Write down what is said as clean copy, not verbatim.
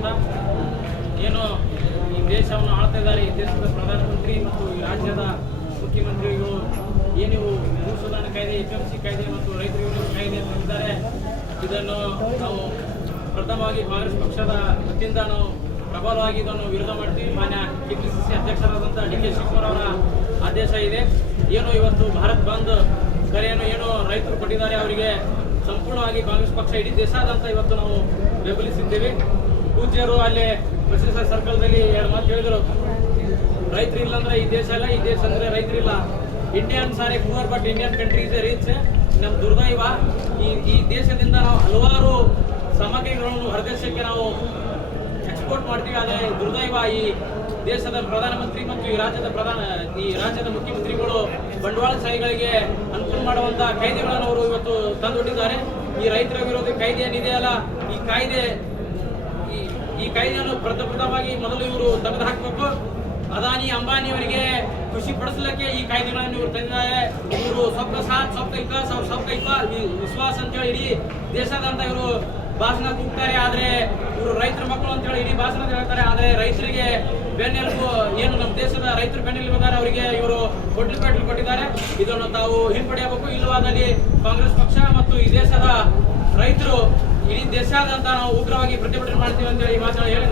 ಅಂತ ಏನು ಈ ದೇಶವನ್ನು ಆಳ್ತಾ ಇದ್ದಾರೆ, ಈ ದೇಶದ ಪ್ರಧಾನಮಂತ್ರಿ ಮತ್ತು ಈ ರಾಜ್ಯದ ಮುಖ್ಯಮಂತ್ರಿಗಳು ಏನು ಭೂ ಸುಧಾರಣಾ ಕಾಯ್ದೆ, FMC ಕಾಯ್ದೆ ಮತ್ತು ರೈತರ ವಿರೋಧ ಕಾಯ್ದೆ ತಂದಿದ್ದಾರೆ. ಇದನ್ನು ನಾವು ಪ್ರಥಮವಾಗಿ ಕಾಂಗ್ರೆಸ್ ಪಕ್ಷದ ವತಿಯಿಂದ ನಾವು ಪ್ರಬಲವಾಗಿ ಇದನ್ನು ವಿರೋಧ ಮಾಡ್ತೀವಿ. ಮಾನ್ಯ KPCC ಅಧ್ಯಕ್ಷರಾದಂಥ DK ಶಿವಕುಮಾರ್ ಅವರ ಆದೇಶ ಇದೆ. ಏನು ಇವತ್ತು ಭಾರತ್ ಬಂದ್ ಕರೆಯನ್ನು ಏನು ರೈತರು ಕೊಟ್ಟಿದ್ದಾರೆ, ಅವರಿಗೆ ಸಂಪೂರ್ಣವಾಗಿ ಕಾಂಗ್ರೆಸ್ ಪಕ್ಷ ಇಡೀ ದೇಶಾದ್ಯಂತ ಇವತ್ತು ನಾವು ಬೆಂಬಲಿಸಿದ್ದೇವೆ. ಪೂಜ್ಯರು ಅಲ್ಲಿ ಬಸವೇಶ್ವರ ಸರ್ಕಲ್ದಲ್ಲಿ 2 ಮಾತು ಹೇಳಿದರು. ರೈತರು ಇಲ್ಲ ಅಂದ್ರೆ ಈ ದೇಶ ಇಲ್ಲ, ಈ ದೇಶ ಅಂದ್ರೆ ರೈತರಿಲ್ಲ. Indian sorry poor but Indian country is a rich. ನಮ್ಮ ದುರ್ದೈವ ಈ ದೇಶದಿಂದ ನಾವು ಹಲವಾರು ಸಾಮಗ್ರಿಗಳನ್ನು ಹೊರದೇಶಕ್ಕೆ ನಾವು ಎಕ್ಸ್ಪೋರ್ಟ್ ಮಾಡ್ತೀವಿ. ಆದರೆ ದುರ್ದೈವ ಈ ದೇಶದ ಪ್ರಧಾನಮಂತ್ರಿ ಮತ್ತು ಈ ರಾಜ್ಯದ ಮುಖ್ಯಮಂತ್ರಿಗಳು ಬಂಡವಾಳಶಾಹಿಗಳಿಗೆ ಅನುಕೂಲ ಮಾಡುವಂತಹ ಕಾಯ್ದೆಗಳನ್ನು ಅವರು ಇವತ್ತು ತಂದುಕೊಟ್ಟಿದ್ದಾರೆ. ಈ ರೈತರ ವಿರೋಧಿ ಕಾಯ್ದೆ ಏನಿದೆಯಲ್ಲ, ಈ ಕಾಯ್ದೆಯನ್ನು ಪ್ರಥಮವಾಗಿ ಮೊದಲು ಇವರು ತೆಗೆದುಹಾಕಬೇಕು. ಅದಾನಿ ಅಂಬಾನಿಯವರಿಗೆ ಖುಷಿ ಪಡಿಸಲಿಕ್ಕೆ ಈ ಕಾಯ್ದೆಗಳನ್ನು ಇವರು ತಂದಿದ್ದಾರೆ. ಇವರು ಸಬ್ಕಾ ಸಾಥ್ ಸಬ್ಕಾ ವಿಕಾಸ್ ಅವ್ರ ಸಬ್ಕಾ ವಿಶ್ವಾಸ ಅಂತೇಳಿ ಇಡೀ ದೇಶಾದ್ಯಂತ ಇವರು ಭಾಷಣ ಕೂಗ್ತಾರೆ. ಆದರೆ ಇವರು ರೈತರ ಮಕ್ಕಳು ಅಂತೇಳಿ ಇಡೀ ಭಾಷಣ ಹೇಳ್ತಾರೆ. ಆದರೆ ರೈತರಿಗೆ ಬೆನ್ನೆಲುಬು ಏನು ನಮ್ಮ ದೇಶದ ರೈತರು ಬೆನ್ನೆಲುಬು ಇದ್ದಾರೆ, ಅವರಿಗೆ ಇವರು ಕೊಟ್ಟಲು ಕೊಟ್ಟಿದ್ದಾರೆ. ಇದನ್ನು ತಾವು ಹಿಂಪಡೆಯಬೇಕು. ಇಲ್ಲವಾದಲ್ಲಿ ಕಾಂಗ್ರೆಸ್ ಪಕ್ಷ ಮತ್ತು ಈ ದೇಶದ ರೈತರು ಇಡೀ ದೇಶಾದ್ಯಂತ ನಾವು ಉಗ್ರವಾಗಿ ಪ್ರತಿಭಟನೆ ಮಾಡ್ತೀವಿ ಅಂತೇಳಿ ಈ ಮಾತನ್ನು ಹೇಳಿ